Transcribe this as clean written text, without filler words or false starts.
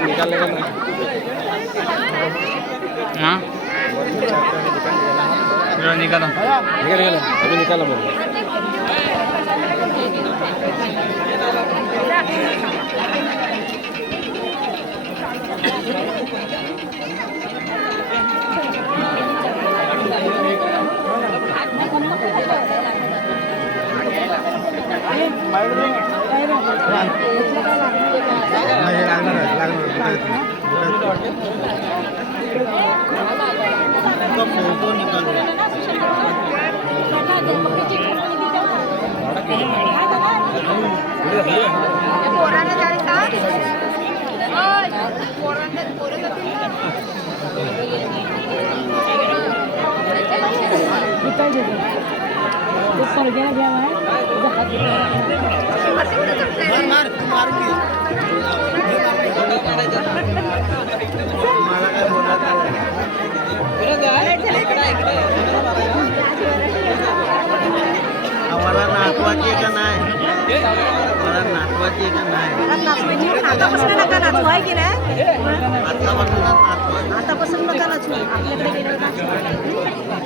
निकालेगा ना हाँ निकालो निकाल अभी निकालो बोलो फोटो निकालो आम्हाला नाचवायची का नाही मला नाचवायची का नाही आतापासून नका नाचू आहे की नाही आतापासूनच नाचवा आतापासून नका नाचू आपल्याकडे गेल्यावर नाचू